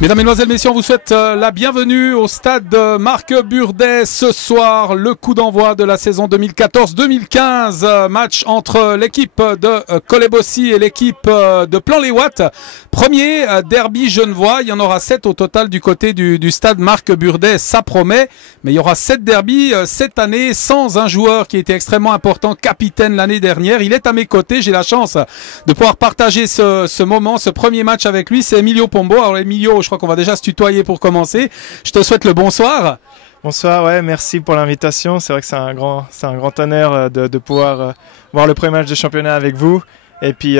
Mesdames, Mesdemoiselles, Messieurs, on vous souhaite la bienvenue au stade Marc Burdet. Ce soir, le coup d'envoi de la saison 2014-2015. Match entre l'équipe de Colebossy et l'équipe de Plan-les-Ouates. Premier derby genevois. Il y en aura 7 au total du côté du stade Marc Burdet. Ça promet. Mais il y aura 7 derbys cette année sans un joueur qui était extrêmement important, capitaine l'année dernière. Il est à mes côtés. J'ai la chance de pouvoir partager ce moment, ce premier match avec lui. C'est Emilio Pombo. Alors Emilio, je crois qu'on va déjà se tutoyer pour commencer. Je te souhaite le bonsoir. Bonsoir, ouais, merci pour l'invitation. C'est vrai que c'est un grand honneur de pouvoir voir le premier match de championnat avec vous. Et puis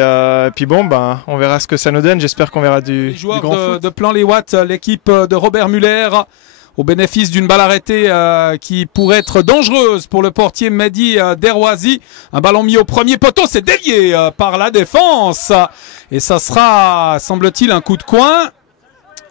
bon, ben, on verra ce que ça nous donne. J'espère qu'on verra du grand foot. De Plan-les-Ouates, l'équipe de Robert Muller, au bénéfice d'une balle arrêtée qui pourrait être dangereuse pour le portier Mehdi Derouazi. Un ballon mis au premier poteau, c'est dévié par la défense. Et ça sera, semble-t-il, un coup de coin.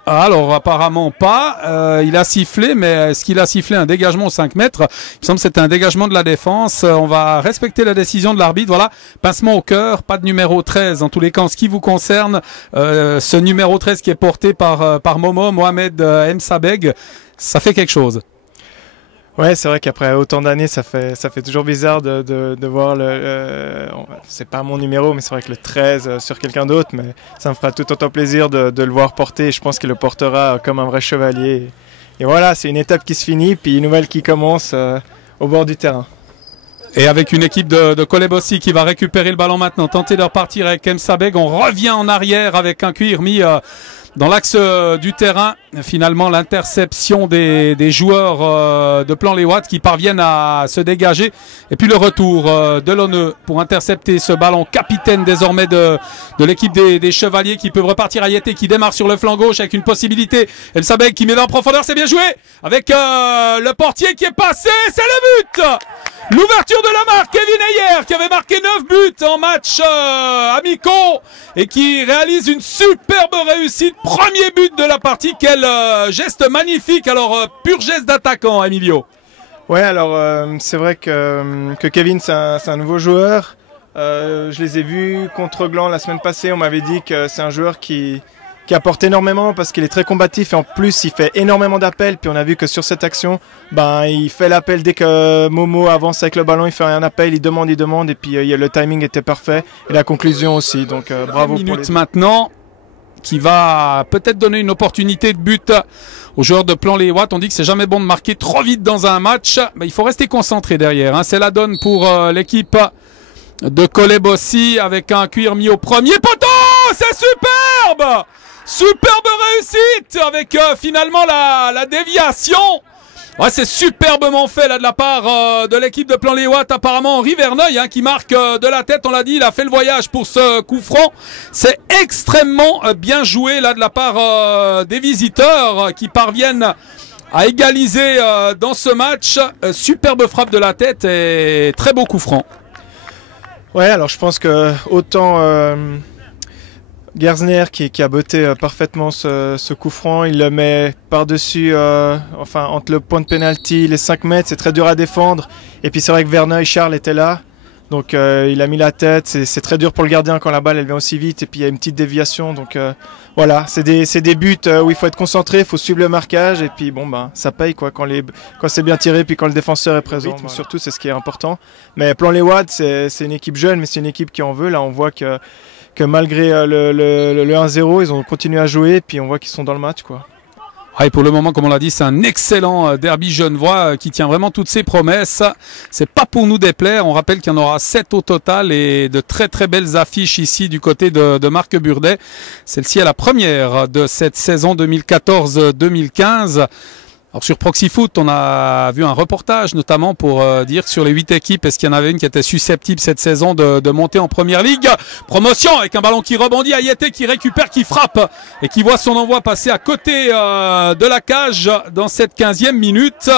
Alors apparemment pas, il a sifflé, mais est-ce qu'il a sifflé un dégagement aux 5 mètres? Il me semble que c'était un dégagement de la défense. On va respecter la décision de l'arbitre. Voilà, pincement au cœur, pas de numéro 13 en tous les cas en ce qui vous concerne. Ce numéro 13 qui est porté par Mohamed Msabeg, ça fait quelque chose. Ouais, c'est vrai qu'après autant d'années, ça fait toujours bizarre de voir c'est pas mon numéro, mais c'est vrai que le 13 sur quelqu'un d'autre, mais ça me fera tout autant plaisir de le voir porter. Je pense qu'il le portera comme un vrai chevalier. Et voilà, c'est une étape qui se finit, puis une nouvelle qui commence au bord du terrain. Et avec une équipe de Colebossy qui va récupérer le ballon maintenant, tenter de repartir avec Msabeg. On revient en arrière avec un cuir mis dans l'axe du terrain. Finalement, l'interception des joueurs de Plan-les-Ouates qui parviennent à se dégager. Et puis le retour de Lonneux pour intercepter ce ballon. Capitaine désormais de l'équipe des Chevaliers qui peuvent repartir à Yété qui démarre sur le flanc gauche avec une possibilité. Msabeg qui met dans la profondeur, c'est bien joué. Avec le portier qui est passé, c'est le but. L'ouverture de la marque, Kevin Ayer qui avait marqué 9 buts en match amicaux et qui réalise une superbe réussite. Premier but de la partie, quel geste magnifique. Alors, pur geste d'attaquant, Emilio. Ouais, alors c'est vrai que Kevin, c'est un nouveau joueur. Je les ai vus contre Gland la semaine passée. On m'avait dit que c'est un joueur qui apporte énormément parce qu'il est très combatif et en plus il fait énormément d'appels. Puis on a vu que sur cette action, ben il fait l'appel dès que Momo avance avec le ballon, il fait un appel, il demande et puis le timing était parfait et la conclusion aussi. Donc bravo pour les maintenant qui va peut-être donner une opportunité de but aux joueurs de Plan-les-Ouates. On dit que c'est jamais bon de marquer trop vite dans un match, mais il faut rester concentré derrière. Hein. C'est la donne pour l'équipe de Colebossy avec un cuir mis au premier poteau. C'est superbe. Superbe réussite avec finalement la déviation. Ouais, c'est superbement fait là de la part de l'équipe de Plan-les-Ouates. Apparemment Henri Verneuil qui marque de la tête, on l'a dit, il a fait le voyage pour ce coup franc. C'est extrêmement bien joué là de la part des visiteurs qui parviennent à égaliser dans ce match. Superbe frappe de la tête et très beau coup franc. Ouais, alors je pense que autant Gersner qui a botté parfaitement ce coup franc, il le met par-dessus, entre le point de pénalty, les 5 mètres, c'est très dur à défendre. Et puis c'est vrai que Verneuil, Charles était là, donc il a mis la tête, c'est très dur pour le gardien quand la balle elle vient aussi vite et puis il y a une petite déviation. Donc voilà, c'est des buts où il faut être concentré, il faut suivre le marquage et puis bon ben ça paye quoi quand c'est bien tiré puis quand le défenseur est présent. Voilà. Surtout c'est ce qui est important. Mais Plan-les-Ouates c'est une équipe jeune mais c'est une équipe qui en veut. Là on voit que malgré le 1-0, ils ont continué à jouer et puis on voit qu'ils sont dans le match, quoi. Et pour le moment, comme on l'a dit, c'est un excellent derby genevois qui tient vraiment toutes ses promesses. C'est pas pour nous déplaire. On rappelle qu'il y en aura 7 au total et de très très belles affiches ici du côté de Marc Burdet. Celle-ci est la première de cette saison 2014-2015. Alors sur Proxy Foot, on a vu un reportage notamment pour dire que sur les 8 équipes, est-ce qu'il y en avait une qui était susceptible cette saison de monter en première ligue. Promotion avec un ballon qui rebondit, Ayete qui récupère, qui frappe et qui voit son envoi passer à côté de la cage dans cette 15e minute.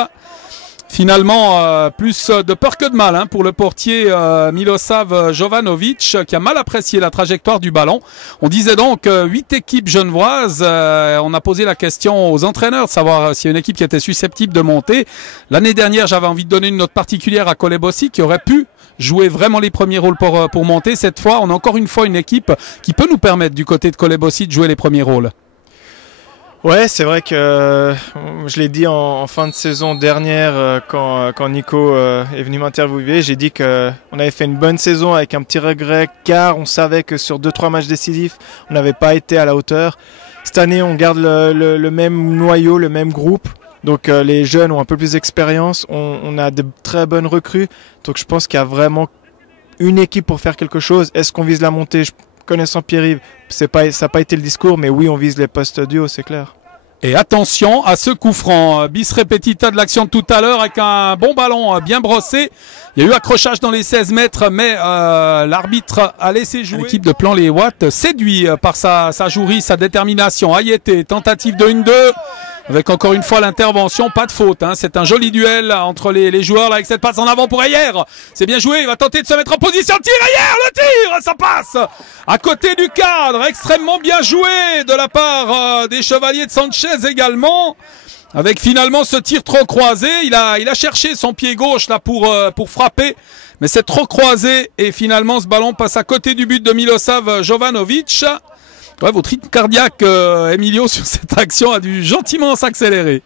Finalement, plus de peur que de mal pour le portier Milosav Jovanovic qui a mal apprécié la trajectoire du ballon. On disait donc 8 équipes genevoises. On a posé la question aux entraîneurs de savoir s'il y a une équipe qui était susceptible de monter. L'année dernière, j'avais envie de donner une note particulière à Colebossy qui aurait pu jouer vraiment les premiers rôles pour monter. Cette fois, on a encore une fois une équipe qui peut nous permettre du côté de Colebossy de jouer les premiers rôles. Ouais, c'est vrai que je l'ai dit en fin de saison dernière quand Nico est venu m'interviewer, j'ai dit que on avait fait une bonne saison avec un petit regret car on savait que sur 2-3 matchs décisifs, on n'avait pas été à la hauteur. Cette année, on garde le même noyau, le même groupe. Donc les jeunes ont un peu plus d'expérience, on a de très bonnes recrues. Donc je pense qu'il y a vraiment une équipe pour faire quelque chose. Est-ce qu'on vise la montée? Connaissant Pierre-Yves, ça n'a pas été le discours, mais oui, on vise les postes duo, c'est clair. Et attention à ce coup franc. Bis repetita de l'action de tout à l'heure avec un bon ballon bien brossé. Il y a eu accrochage dans les 16 mètres, mais l'arbitre a laissé jouer. L'équipe de Plan-les-Ouates séduit par sa jouerie, sa détermination. Ayete, tentative de 1-2. Avec encore une fois l'intervention, pas de faute. Hein. C'est un joli duel entre les joueurs là, avec cette passe en avant pour Ayer. C'est bien joué, il va tenter de se mettre en position. Tir Ayer, le tir, ça passe à côté du cadre. Extrêmement bien joué de la part des Chevaliers de Sanchez également. Avec finalement ce tir trop croisé. Il a cherché son pied gauche là pour frapper. Mais c'est trop croisé et finalement ce ballon passe à côté du but de Milosav Jovanovic. Ouais, votre rythme cardiaque, Emilio, sur cette action a dû gentiment s'accélérer.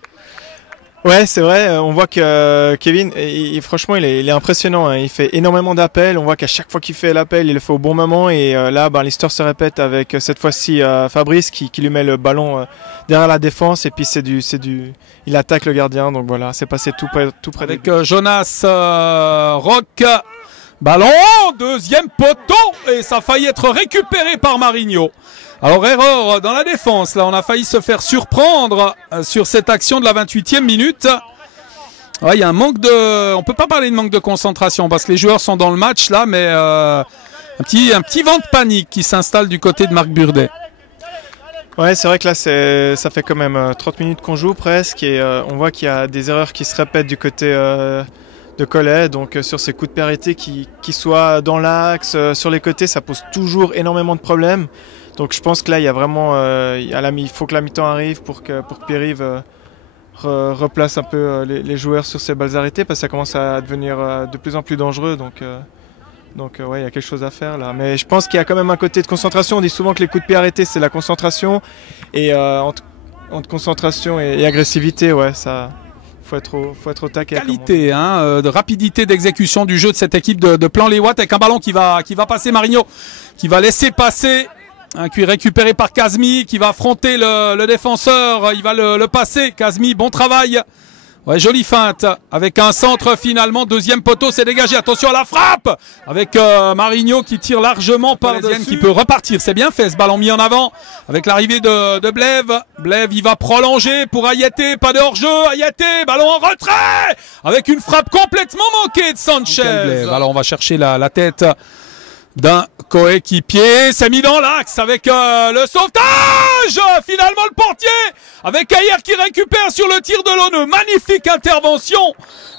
Ouais, c'est vrai. On voit que Kevin, franchement, il est impressionnant. Hein. Il fait énormément d'appels. On voit qu'à chaque fois qu'il fait l'appel, il le fait au bon moment. Et là, l'histoire se répète avec cette fois-ci Fabrice qui lui met le ballon derrière la défense. Et puis il attaque le gardien. Donc voilà, c'est passé tout près avec Jonas Rock. Ballon, deuxième poteau. Et ça a failli être récupéré par Marigno. Alors erreur dans la défense, là on a failli se faire surprendre sur cette action de la 28e minute. Ouais, il y a un manque de... On peut pas parler de manque de concentration parce que les joueurs sont dans le match là, mais un petit vent de panique qui s'installe du côté de Marc Burdet. Ouais, c'est vrai que là ça fait quand même 30 minutes qu'on joue presque et on voit qu'il y a des erreurs qui se répètent du côté de Collet, donc sur ces coups de pied arrêtés qui soient dans l'axe, sur les côtés, ça pose toujours énormément de problèmes. Donc je pense que là, il y a vraiment, il faut que la mi-temps arrive pour que Pierre-Yves replace un peu les joueurs sur ces balles arrêtées parce que ça commence à devenir de plus en plus dangereux. Donc ouais, il y a quelque chose à faire là. Mais je pense qu'il y a quand même un côté de concentration. On dit souvent que les coups de pied arrêtés, c'est la concentration. Et entre concentration et agressivité, ouais, ça... Faut être au taquet. Qualité, de rapidité d'exécution du jeu de cette équipe de Plan-les-Ouates avec un ballon qui va passer Marigno, qui va laisser passer. Un cuir récupéré par Kazmi qui va affronter le défenseur. Il va le passer. Kazmi, bon travail. Ouais, jolie feinte. Avec un centre finalement. Deuxième poteau, c'est dégagé. Attention à la frappe. Avec Marigno qui tire largement par-dessus. Qui peut repartir. C'est bien fait ce ballon mis en avant. Avec l'arrivée de Bleve. Bleve, il va prolonger pour Ayete. Pas de hors-jeu. Ayete, ballon en retrait. Avec une frappe complètement manquée de Sanchez. Alors on va chercher la tête d'un coéquipier, c'est mis dans l'axe avec le sauvetage. Finalement le portier avec Ayer qui récupère sur le tir de l'ONU. Magnifique intervention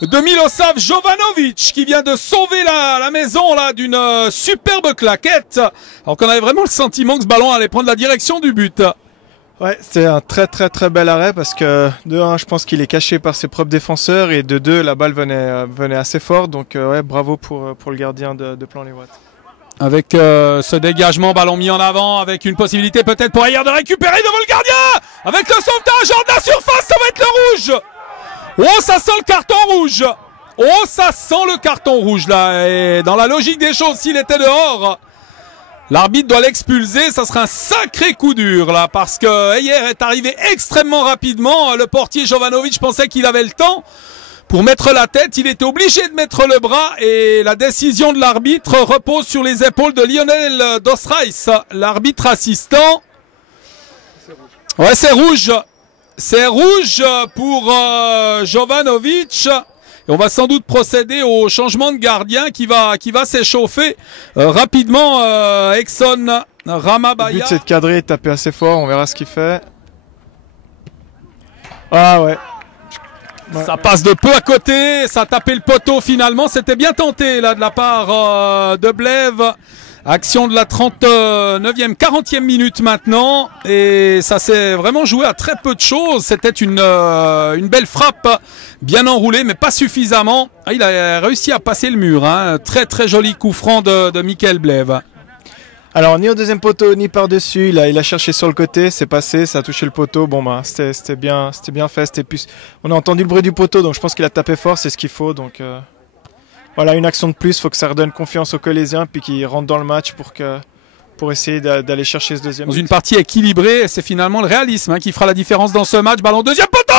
de Milosav Jovanovic qui vient de sauver la maison là d'une superbe claquette. Alors qu'on avait vraiment le sentiment que ce ballon allait prendre la direction du but. Ouais, c'était un très bel arrêt parce que de 1, je pense qu'il est caché par ses propres défenseurs et de 2, la balle venait assez fort. Donc ouais, bravo pour le gardien de Plan-les-Ouates. Avec ce dégagement, ballon mis en avant, avec une possibilité peut-être pour Ayer de récupérer devant le gardien. Avec le sauvetage hors de la surface, ça va être le rouge. Oh, ça sent le carton rouge. Oh, ça sent le carton rouge là. Et dans la logique des choses, s'il était dehors, l'arbitre doit l'expulser. Ça sera un sacré coup dur là, parce que Ayer est arrivé extrêmement rapidement. Le portier Jovanovic pensait qu'il avait le temps pour mettre la tête, il était obligé de mettre le bras et la décision de l'arbitre repose sur les épaules de Lionel Dos Reis, l'arbitre assistant. Ouais, c'est rouge. C'est rouge pour Jovanovic. Et on va sans doute procéder au changement de gardien qui va s'échauffer rapidement. Exxon Ramabaya. Le but c'est de cadrer et de taper assez fort, on verra ce qu'il fait. Ah ouais. Ça passe de peu à côté, ça a tapé le poteau finalement, c'était bien tenté là de la part de Bleve. Action de la 39e, 40e minute maintenant et ça s'est vraiment joué à très peu de choses. C'était une belle frappe, bien enroulée mais pas suffisamment. Il a réussi à passer le mur, hein. Très joli coup franc de Michael Bleve. Alors ni au deuxième poteau ni par-dessus, il a cherché sur le côté, c'est passé, ça a touché le poteau, bon bah c'était bien fait, c'était plus... On a entendu le bruit du poteau, donc je pense qu'il a tapé fort, c'est ce qu'il faut, donc voilà, une action de plus, il faut que ça redonne confiance aux Colésiens, puis qu'ils rentrent dans le match pour essayer d'aller chercher ce deuxième. Dans une partie équilibrée, c'est finalement le réalisme qui fera la différence dans ce match. Ballon deuxième poteau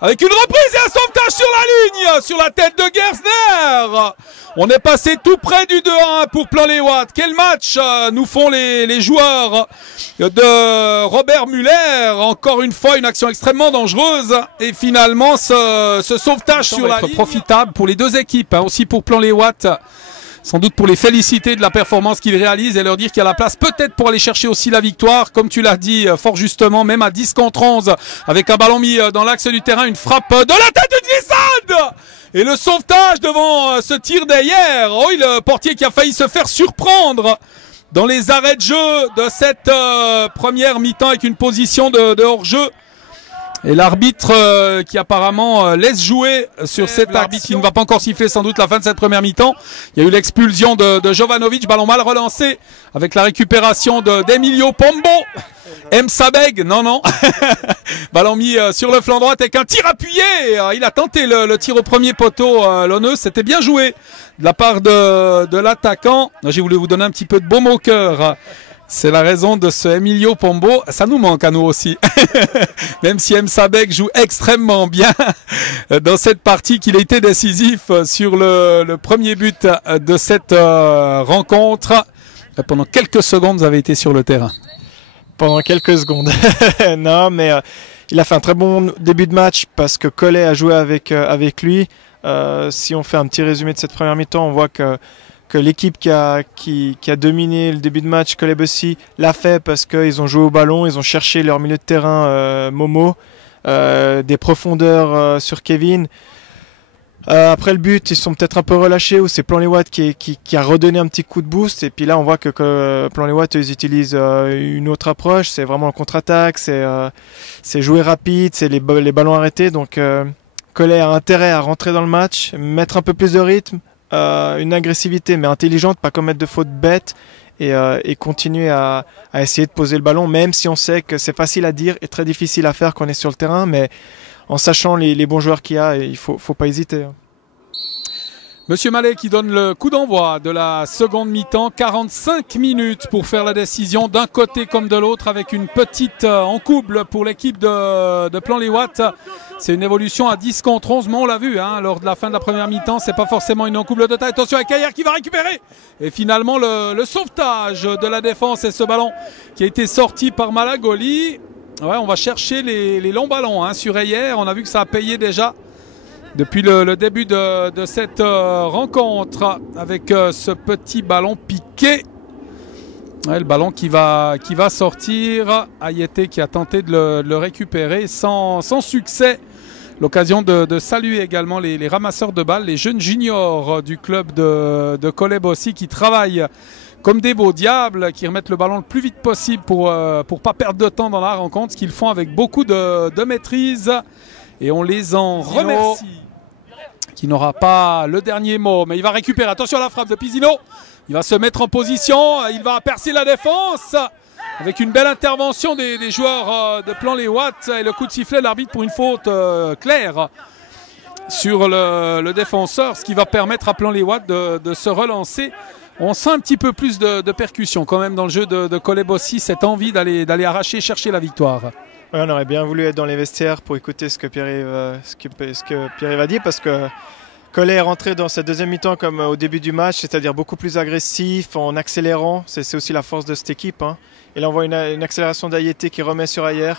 avec une reprise et un sauvetage sur la ligne, sur la tête de Gersner. On est passé tout près du 2-1 pour Plan-les-Ouates. Quel match nous font les joueurs de Robert Muller. Encore une fois, une action extrêmement dangereuse. Et finalement, ce sauvetage sur la ligne profitable pour les deux équipes, aussi pour Plan-les-Ouates. Sans doute pour les féliciter de la performance qu'ils réalisent et leur dire qu'il y a la place peut-être pour aller chercher aussi la victoire. Comme tu l'as dit fort justement, même à 10 contre 11, avec un ballon mis dans l'axe du terrain, une frappe de la tête de glissade et le sauvetage devant ce tir derrière. Oh, le portier qui a failli se faire surprendre dans les arrêts de jeu de cette première mi-temps avec une position de hors-jeu. Et l'arbitre qui apparemment laisse jouer sur cet arbitre qui ne va pas encore siffler sans doute la fin de cette première mi-temps. Il y a eu l'expulsion de Jovanovic, ballon mal relancé avec la récupération d'Emilio Pombo. Msabeg, non. Ballon mis sur le flanc droit avec un tir appuyé. Il a tenté le tir au premier poteau, Lonneux. C'était bien joué de la part de l'attaquant. J'ai voulu vous donner un petit peu de baume au cœur. C'est la raison de ce Emilio Pombo. Ça nous manque à nous aussi. Même si Msabeg joue extrêmement bien dans cette partie, qu'il a été décisif sur le premier but de cette rencontre. Pendant quelques secondes, vous avez été sur le terrain. Pendant quelques secondes. Non, mais il a fait un très bon début de match parce que Collet a joué avec lui. Si on fait un petit résumé de cette première mi-temps, on voit que l'équipe qui a dominé le début de match, Collet-Bussy, l'a fait parce qu'ils ont joué au ballon, ils ont cherché leur milieu de terrain Momo, des profondeurs sur Kevin. Après le but, ils sont peut-être un peu relâchés, ou c'est Plan-les-Ouates qui a redonné un petit coup de boost. Et puis là, on voit que Plan-les-Ouates, ils utilisent une autre approche. C'est vraiment le contre-attaque, c'est jouer rapide, c'est les ballons arrêtés. Donc Collet a intérêt à rentrer dans le match, mettre un peu plus de rythme, une agressivité mais intelligente, pas commettre de fautes bêtes et continuer à essayer de poser le ballon, même si on sait que c'est facile à dire et très difficile à faire quand on est sur le terrain, mais en sachant les bons joueurs qu'il y a, il faut pas hésiter. Monsieur Mallet qui donne le coup d'envoi de la seconde mi-temps, 45 minutes pour faire la décision d'un côté comme de l'autre, avec une petite encouble pour l'équipe de Plan-les-Ouates. C'est une évolution à 10 contre 11, mais on l'a vu lors de la fin de la première mi-temps, c'est pas forcément une encouble de taille. Attention avec Ayer qui va récupérer. Et finalement le sauvetage de la défense et ce ballon qui a été sorti par Malagoli. Ouais, on va chercher les longs ballons sur Ayer. On a vu que ça a payé déjà depuis le début de cette rencontre avec ce petit ballon piqué. Ouais, le ballon qui va sortir. Ayete qui a tenté de le récupérer sans succès. L'occasion de saluer également les ramasseurs de balles, les jeunes juniors du club de Collet-Bussy qui travaillent comme des beaux diables, qui remettent le ballon le plus vite possible pour pas perdre de temps dans la rencontre, ce qu'ils font avec beaucoup de maîtrise. Et on les en remercie. Qui n'aura pas le dernier mot, mais il va récupérer. Attention à la frappe de Pisino. Il va se mettre en position, il va percer la défense avec une belle intervention des joueurs de Plan-les-Ouates et le coup de sifflet de l'arbitre pour une faute claire sur le défenseur, ce qui va permettre à Plan-les-Ouates de se relancer. On sent un petit peu plus de percussion quand même dans le jeu de Collet-Bussy, cette envie d'aller arracher, chercher la victoire. Ouais, on aurait bien voulu être dans les vestiaires pour écouter ce que Pierre-Yves a dit, parce que Collet est rentré dans cette deuxième mi-temps comme au début du match, c'est-à-dire beaucoup plus agressif, en accélérant. C'est aussi la force de cette équipe. Et là, on voit une accélération d'Ayete qui remet sur Ayer.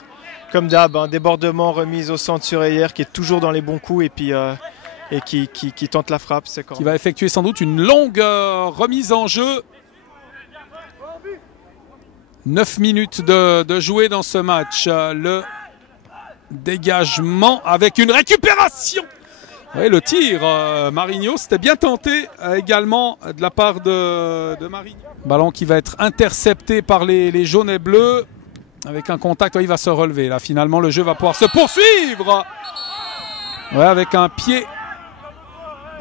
Comme d'hab, débordement, remise au centre sur Ayer, qui est toujours dans les bons coups et puis qui tente la frappe. Qui va effectuer sans doute une longue remise en jeu. 9 minutes de jouer dans ce match. Le dégagement avec une récupération. Oui, le tir, Marigno, c'était bien tenté également de la part de Marigno. Ballon qui va être intercepté par les jaunes et bleus. Avec un contact, il va se relever. Là, finalement, le jeu va pouvoir se poursuivre. Ouais, avec un pied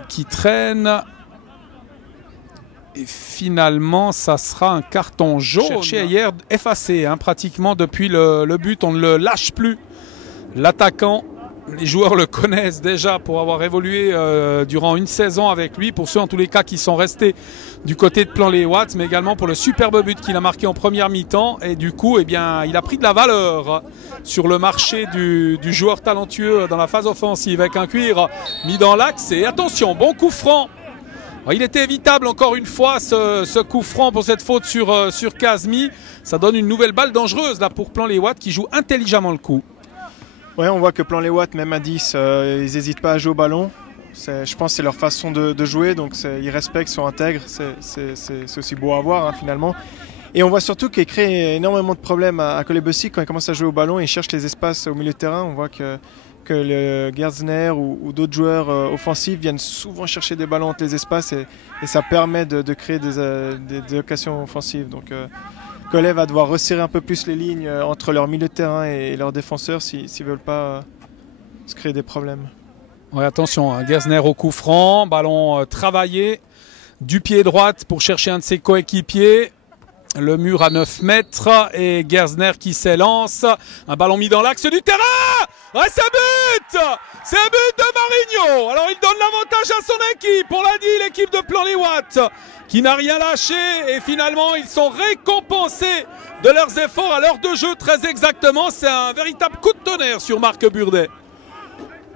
qui traîne. Et finalement, ça sera un carton jaune. Cherché hier, effacé, hein, pratiquement depuis le but. On ne le lâche plus. L'attaquant, les joueurs le connaissent déjà pour avoir évolué durant une saison avec lui. Pour ceux en tous les cas qui sont restés du côté de Plan-les-Ouates, mais également pour le superbe but qu'il a marqué en première mi-temps. Et du coup, eh bien, il a pris de la valeur sur le marché du joueur talentueux dans la phase offensive avec un cuir mis dans l'axe. Et attention, bon coup franc. Il était évitable encore une fois ce coup franc pour cette faute sur Kazmi. Ça donne une nouvelle balle dangereuse là pour Plan-les-Ouates qui joue intelligemment le coup. Ouais, on voit que Plan-les-Ouates, même à 10, ils n'hésitent pas à jouer au ballon. Je pense que c'est leur façon de jouer, donc ils respectent, sont intègres. C'est aussi beau à voir, hein, finalement. Et on voit surtout qu'ils créent énormément de problèmes à Kolebossi quand ils commencent à jouer au ballon. Ils cherchent les espaces au milieu de terrain. On voit que le Gerzner ou d'autres joueurs offensifs viennent souvent chercher des ballons entre les espaces et ça permet de créer des occasions offensives. Donc Cholet va devoir resserrer un peu plus les lignes entre leur milieu de terrain et leurs défenseurs s'ils ne veulent pas se créer des problèmes. Ouais, attention, hein, Gerzner au coup franc, ballon travaillé du pied droite pour chercher un de ses coéquipiers. Le mur à 9 mètres et Gerzner qui s'élance. Un ballon mis dans l'axe du terrain. Ah, c'est un but! C'est un but de Marigno. Alors il donne l'avantage à son équipe. On l'a dit, l'équipe de Plan-les-Ouates qui n'a rien lâché. Et finalement, ils sont récompensés de leurs efforts à l'heure de jeu très exactement. C'est un véritable coup de tonnerre sur Marc Burdet.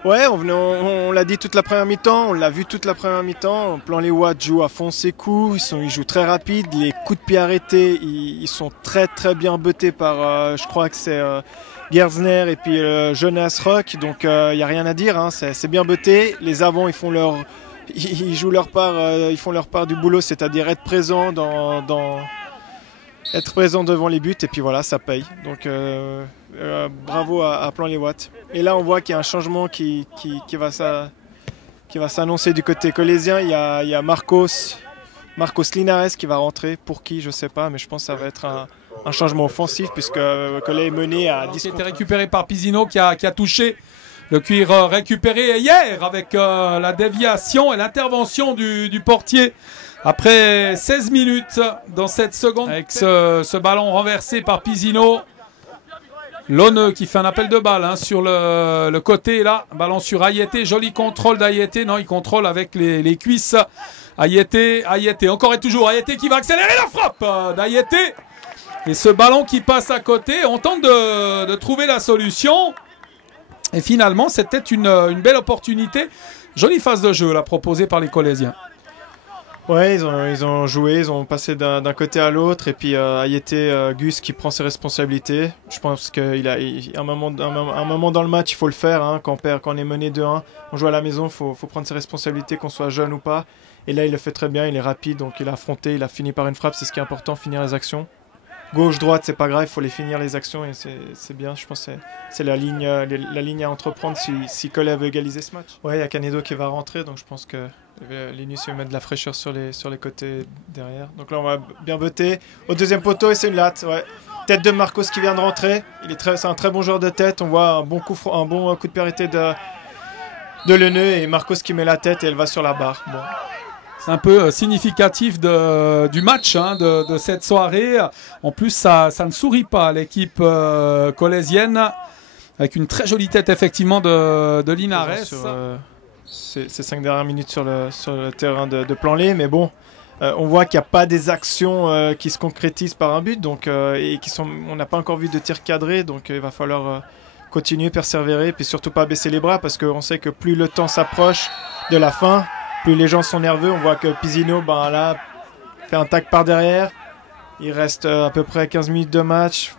Ouais, on l'a dit toute la première mi-temps, on l'a vu toute la première mi-temps. Plan-les-Ouates joue à fond ses coups, ils jouent très rapide, les coups de pied arrêtés, ils sont très bien bottés par, je crois que c'est Gerzner et puis Jonas Rock, donc il n'y a rien à dire, hein, c'est bien botté. Les avants, ils jouent leur part, ils font leur part du boulot, c'est-à-dire être présent être présent devant les buts et puis voilà, ça paye. Donc bravo à Plan-les-Ouates. Et là on voit qu'il y a un changement qui va s'annoncer du côté colésien. Il y a Marcos Linares qui va rentrer. Pour qui, je sais pas, mais je pense que ça va être un changement offensif puisque Cholet est mené à 10. Qui a été récupéré par Pisino qui a touché le cuir récupéré hier avec la déviation et l'intervention du portier. Après 16 minutes dans cette seconde, avec ce ballon renversé par Pisino, Lonneux qui fait un appel de balle hein, sur le côté là, ballon sur Ayete, joli contrôle d'Ayete, non il contrôle avec les cuisses, Ayete, encore et toujours Ayete qui va accélérer la frappe d'Ayete, et ce ballon qui passe à côté, on tente de trouver la solution, et finalement c'était une belle opportunité, jolie phase de jeu là proposée par les Colésiens. Ouais, ils ont joué, ils ont passé d'un côté à l'autre et puis Ayete, Gus qui prend ses responsabilités. Je pense qu'à un moment dans le match, il faut le faire. Hein, quand on est mené 2-1, on joue à la maison, il faut prendre ses responsabilités, qu'on soit jeune ou pas. Et là, il le fait très bien, il est rapide, donc il a affronté, il a fini par une frappe, c'est ce qui est important, finir les actions. Gauche-droite, c'est pas grave, il faut les finir les actions et c'est bien. Je pense que c'est la ligne à entreprendre si Cholet veut égaliser ce match. Ouais, il y a Canedo qui va rentrer, donc je pense que Linus va mettre de la fraîcheur sur les côtés derrière. Donc là, on va bien botter. Au deuxième poteau, et c'est une latte. Ouais. Tête de Marcos qui vient de rentrer. C'est un très bon joueur de tête. On voit un bon coup de pied arrêté de Lenneux et Marcos qui met la tête et elle va sur la barre. Bon. C'est un peu significatif du match hein, de cette soirée. En plus, ça ne sourit pas à l'équipe colésienne, avec une très jolie tête effectivement de Linares. Ces 5 dernières minutes sur le terrain de Plan-les, mais bon, on voit qu'il n'y a pas des actions qui se concrétisent par un but, donc, on n'a pas encore vu de tir cadré, donc il va falloir continuer, persévérer, puis surtout pas baisser les bras, parce qu'on sait que plus le temps s'approche de la fin, plus les gens sont nerveux. On voit que Pisino là, fait un tac par derrière. Il reste à peu près 15 minutes de match.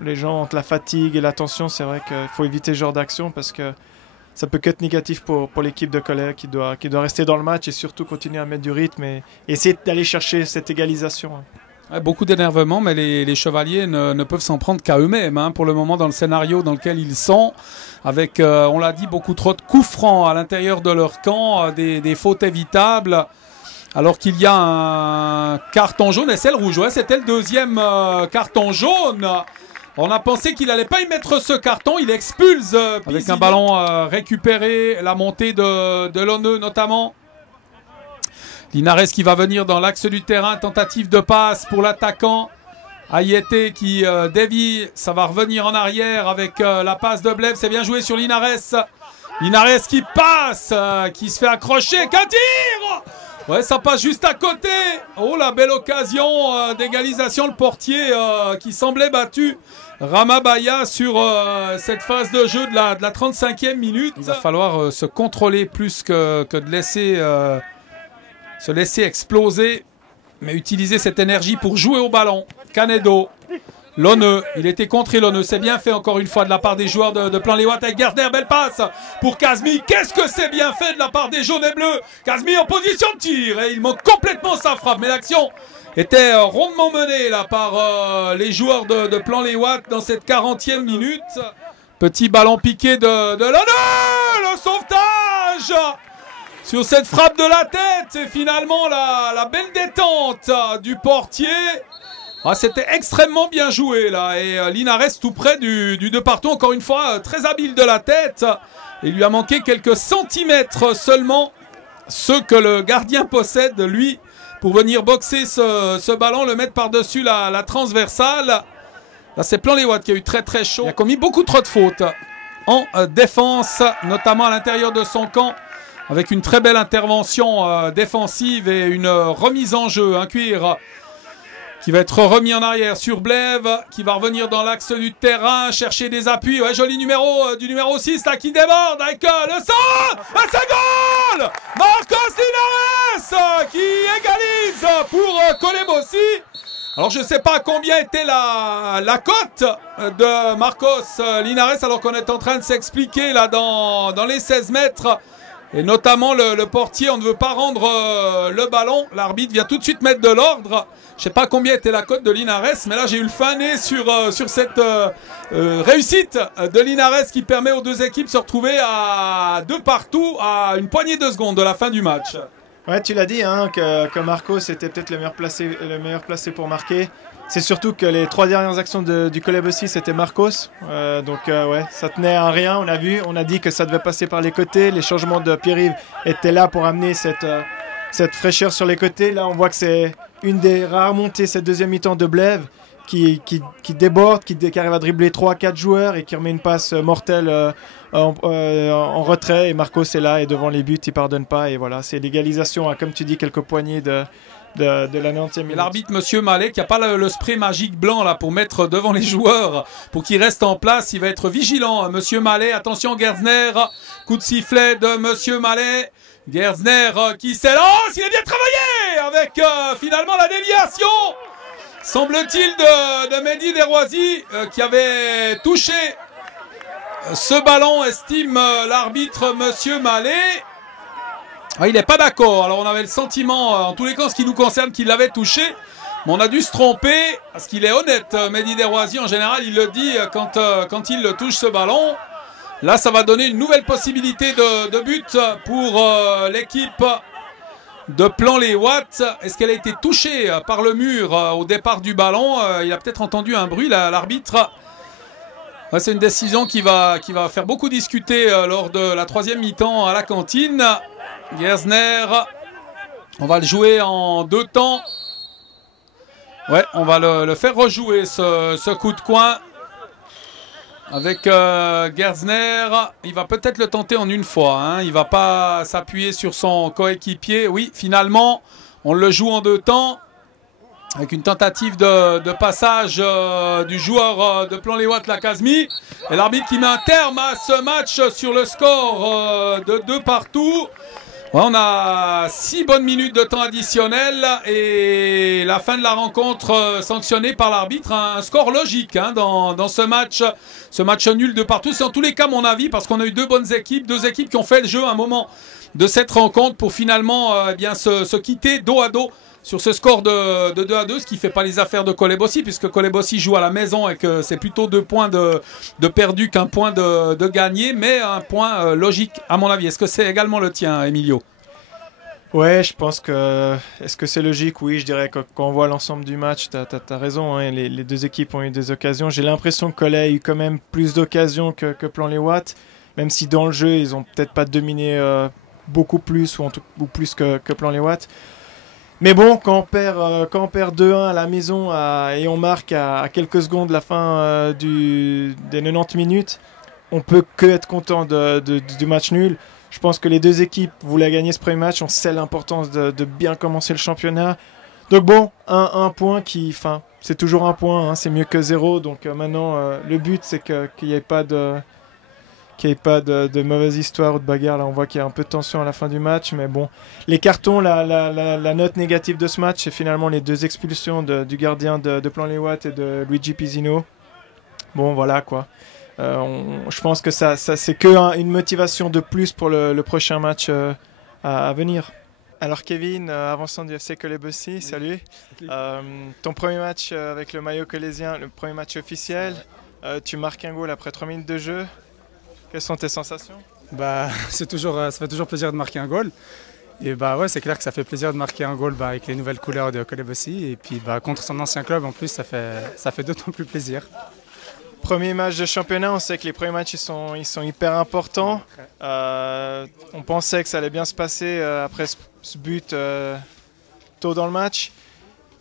Les gens ont la fatigue et la tension. C'est vrai qu'il faut éviter ce genre d'action parce que ça peut qu'être négatif pour l'équipe de Cholet qui doit rester dans le match et surtout continuer à mettre du rythme et essayer d'aller chercher cette égalisation. Ouais, beaucoup d'énervement, mais les Chevaliers ne peuvent s'en prendre qu'à eux-mêmes hein, pour le moment dans le scénario dans lequel ils sont. Avec, on l'a dit, beaucoup trop de coups francs à l'intérieur de leur camp, des fautes évitables. Alors qu'il y a un carton jaune et c'est le rouge. Ouais, c'était le deuxième carton jaune. On a pensé qu'il n'allait pas y mettre ce carton. Il expulse avec un ballon récupéré, la montée de Lonneux notamment. Linares qui va venir dans l'axe du terrain, tentative de passe pour l'attaquant. Ayete qui dévie, ça va revenir en arrière avec la passe de Bleve, c'est bien joué sur Linares. Linares qui passe, qui se fait accrocher, qu'un tir! Ouais, ça passe juste à côté. Oh, la belle occasion d'égalisation, le portier qui semblait battu. Ramabaya sur cette phase de jeu de la 35e minute. Il va falloir se contrôler plus que de laisser se laisser exploser, mais utiliser cette énergie pour jouer au ballon. Canedo, Lonneux, il était contré Lonneux, c'est bien fait encore une fois de la part des joueurs de Plan-les-Ouates avec Gardner, belle passe pour Kazmi. Qu'est-ce que c'est bien fait de la part des jaunes et bleus. Kazmi en position de tir et il manque complètement sa frappe, mais l'action était rondement menée là par les joueurs de Plan-les-Ouates dans cette 40e minute. Petit ballon piqué de Lonneux, le sauvetage sur cette frappe de la tête et finalement la belle détente du portier. Ah, c'était extrêmement bien joué là et Linares tout près du de partout, encore une fois très habile de la tête. Il lui a manqué quelques centimètres seulement, ceux que le gardien possède lui, pour venir boxer ce ballon, le mettre par-dessus la transversale. Là c'est Plan-les-Ouates qui a eu très chaud. Il a commis beaucoup trop de fautes en défense, notamment à l'intérieur de son camp, avec une très belle intervention défensive et une remise en jeu, un cuir qui va être remis en arrière sur Bleve, qui va revenir dans l'axe du terrain, chercher des appuis. Ouais, joli numéro du numéro 6 là, qui déborde avec le centre. Un seul! Marcos Linares qui égalise pour Colebossi. Alors je ne sais pas combien était la cote de Marcos Linares, alors qu'on est en train de s'expliquer là dans les 16 mètres. Et notamment le portier, on ne veut pas rendre le ballon. L'arbitre vient tout de suite mettre de l'ordre. Je ne sais pas combien était la cote de Linares, mais là j'ai eu le fin nez sur cette réussite de Linares qui permet aux deux équipes de se retrouver à 2 partout à une poignée de secondes de la fin du match. Ouais, tu l'as dit, hein, que Marcos était peut-être le meilleur placé pour marquer. C'est surtout que les 3 dernières actions du Colebossi, c'était Marcos. Ouais, ça tenait à rien, on a vu. On a dit que ça devait passer par les côtés. Les changements de Pierre-Yves étaient là pour amener cette fraîcheur sur les côtés. Là, on voit que c'est une des rares montées, cette deuxième mi-temps de Bleve, qui déborde, qui arrive à dribbler 3-4 joueurs et qui remet une passe mortelle en retrait. Et Marcos est là et devant les buts, il ne pardonne pas. Et voilà, c'est l'égalisation à, comme tu dis, quelques poignées de la 90e minute. L'arbitre, Monsieur Mallet, qui n'a pas le spray magique blanc là pour mettre devant les joueurs, pour qu'ils restent en place, il va être vigilant. Monsieur Mallet, attention Gerzner, coup de sifflet de Monsieur Mallet. Gerzner qui s'élance, il est bien travaillé avec finalement la déviation, semble-t-il, de Mehdi Desroisiers qui avait touché ce ballon, estime l'arbitre Monsieur Mallet. Ah, il n'est pas d'accord. Alors on avait le sentiment, en tous les cas en ce qui nous concerne, qu'il l'avait touché. Mais on a dû se tromper, parce qu'il est honnête. Mehdi Desroisiers, en général, il le dit quand il le touche ce ballon. Là, ça va donner une nouvelle possibilité de but pour l'équipe de Plan-les-Ouates. Est-ce qu'elle a été touchée par le mur au départ du ballon? Il a peut-être entendu un bruit, l'arbitre. C'est une décision qui va faire beaucoup discuter lors de la 3e mi-temps à la cantine. Gerzner, on va le jouer en 2 temps. Ouais, on va le faire rejouer ce coup de coin avec Gerzner. Il va peut-être le tenter en une fois, hein. Il va pas s'appuyer sur son coéquipier. Oui, finalement, on le joue en 2 temps avec une tentative de passage du joueur de Plan-les-Ouates, la Kazmi. Et l'arbitre qui met un terme à ce match sur le score de 2 partout. Ouais, on a 6 bonnes minutes de temps additionnel et la fin de la rencontre sanctionnée par l'arbitre. Un score logique, hein, dans ce match nul de partout. C'est en tous les cas mon avis, parce qu'on a eu 2 bonnes équipes, 2 équipes qui ont fait le jeu à un moment de cette rencontre pour finalement se quitter dos à dos sur ce score de 2-2, ce qui ne fait pas les affaires de Colebossi, puisque Colebossi joue à la maison et que c'est plutôt 2 points de perdu qu'un point de gagné, mais un point logique à mon avis. Est-ce que c'est également le tien, Emilio? Ouais, je pense que... Est-ce que c'est logique? Oui, je dirais que quand on voit l'ensemble du match, t'as raison, hein, les 2 équipes ont eu des occasions. J'ai l'impression que Collet a eu quand même plus d'occasions que Plan-les-Ouates, même si dans le jeu, ils n'ont peut-être pas dominé beaucoup plus ou plus que Plan-les-Ouates. Mais bon, quand on perd 2-1 à la maison et on marque à quelques secondes de la fin des 90 minutes, on peut que être content du match nul. Je pense que les deux équipes voulaient gagner ce premier match. On sait l'importance de bien commencer le championnat. Donc bon, un point c'est toujours un point, hein, c'est mieux que 0. Donc maintenant, le but c'est qu'il n'y ait pas de mauvaise histoire ou de bagarre. Là, on voit qu'il y a un peu de tension à la fin du match. Mais bon, les cartons, la note négative de ce match, c'est finalement les deux expulsions du gardien de Plan-les-Ouates et de Luigi Pizzino. Bon, voilà quoi. Je pense que ça c'est une motivation de plus pour le prochain match à venir. Alors Kevin, avançant du FC Collet-Bossy, salut. Ton premier match avec le maillot colésien, le premier match officiel, tu marques un goal après 3 minutes de jeu. Quelles sont tes sensations? Ça fait toujours plaisir de marquer un goal. Et ouais, c'est clair que ça fait plaisir de marquer un goal avec les nouvelles couleurs de Collet-Bossy. Et puis contre son ancien club en plus, ça fait d'autant plus plaisir. Premier match de championnat, on sait que les premiers matchs ils sont hyper importants. On pensait que ça allait bien se passer après ce but tôt dans le match.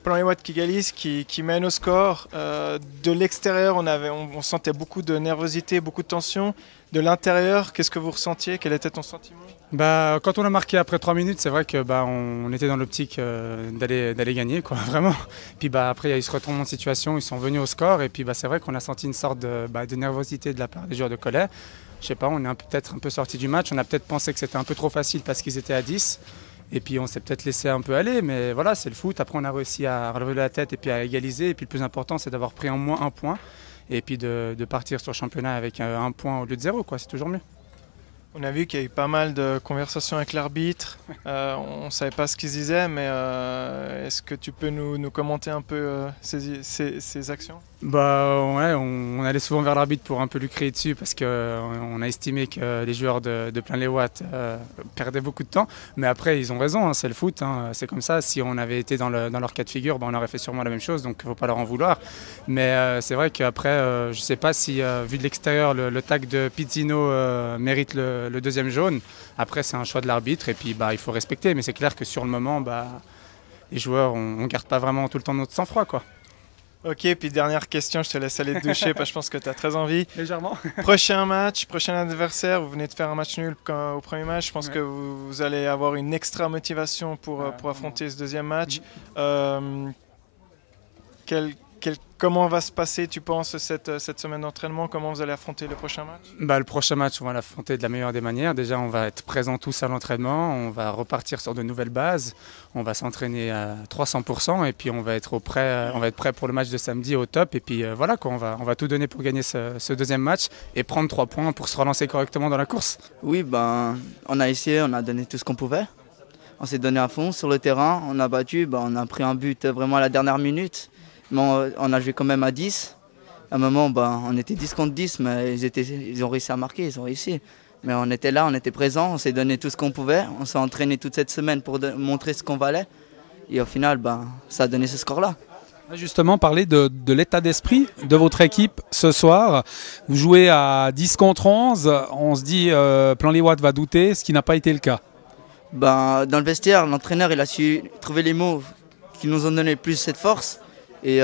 Plan-les-Ouates qui égalise, qui mène au score. De l'extérieur, on sentait beaucoup de nervosité, beaucoup de tension. De l'intérieur, qu'est-ce que vous ressentiez? Quel était ton sentiment? Quand on a marqué après 3 minutes, c'est vrai que on était dans l'optique d'aller gagner, quoi, vraiment. Puis après, il y a eu ce retournement de situation, ils sont venus au score. Et puis c'est vrai qu'on a senti une sorte de nervosité de la part des joueurs de Collet. Je sais pas, on est peut-être un peu sorti du match. On a peut-être pensé que c'était un peu trop facile parce qu'ils étaient à 10. Et puis on s'est peut-être laissé un peu aller, mais voilà, c'est le foot. Après, on a réussi à relever la tête et puis à égaliser. Et puis le plus important, c'est d'avoir pris en moins un point. Et puis de partir sur le championnat avec un point au lieu de 0, quoi. C'est toujours mieux. On a vu qu'il y a eu pas mal de conversations avec l'arbitre. On ne savait pas ce qu'ils disaient, mais est-ce que tu peux nous commenter un peu ces actions? Ouais, on allait souvent vers l'arbitre pour un peu lui crier dessus parce qu'on a estimé que les joueurs de Plan-les-Ouates perdaient beaucoup de temps. Mais après, ils ont raison, hein, c'est le foot, hein, c'est comme ça. Si on avait été dans leur cas de figure, on aurait fait sûrement la même chose, donc il ne faut pas leur en vouloir. Mais c'est vrai qu'après, je ne sais pas si, vu de l'extérieur, le tac de Pizzino mérite le deuxième jaune. Après, c'est un choix de l'arbitre et puis il faut respecter. Mais c'est clair que sur le moment, les joueurs, on ne garde pas vraiment tout le temps notre sang-froid, quoi. Ok, puis dernière question, je te laisse aller te doucher parce que je pense que tu as très envie. Légèrement. Prochain match, prochain adversaire, vous venez de faire un match nul au premier match. Je pense que vous allez avoir une extra motivation pour affronter ce deuxième match. Comment va se passer, tu penses, cette semaine d'entraînement? Comment vous allez affronter le prochain match? Le prochain match, on va l'affronter de la meilleure des manières. Déjà, on va être présents tous à l'entraînement. On va repartir sur de nouvelles bases. On va s'entraîner à 300% et puis on va être prêt pour le match de samedi au top. Et puis voilà, quoi, on va tout donner pour gagner ce deuxième match et prendre 3 points pour se relancer correctement dans la course. Oui, on a essayé, on a donné tout ce qu'on pouvait. On s'est donné à fond sur le terrain. On a battu, on a pris un but vraiment à la dernière minute. Mais on a joué quand même à 10. À un moment, on était 10 contre 10, mais ils ont réussi à marquer, ils ont réussi. Mais on était là, on était présents, on s'est donné tout ce qu'on pouvait. On s'est entraîné toute cette semaine pour montrer ce qu'on valait. Et au final, ça a donné ce score-là. Justement, parler de l'état d'esprit de votre équipe ce soir. Vous jouez à 10 contre 11. On se dit Plan-les-Ouates va douter, ce qui n'a pas été le cas. Dans le vestiaire, l'entraîneur il a su trouver les mots qui nous ont donné plus cette force. Et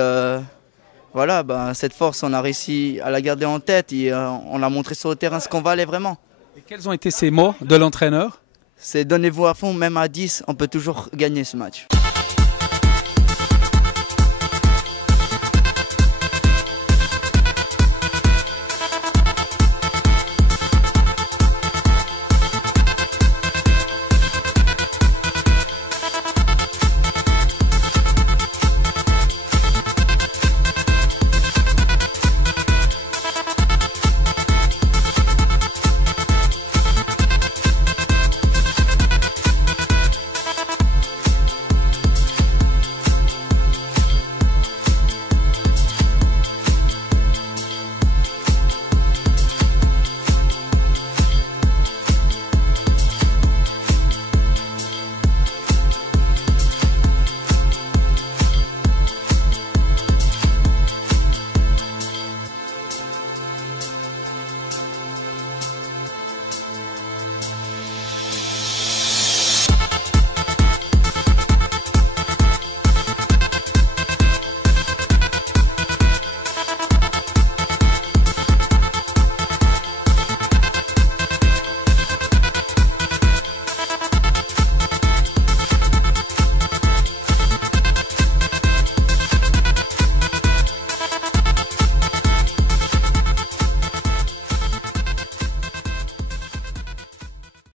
voilà, cette force, on a réussi à la garder en tête et on a montré sur le terrain ce qu'on valait vraiment. Et quels ont été ces mots de l'entraîneur? C'est donnez-vous à fond, même à 10, on peut toujours gagner ce match.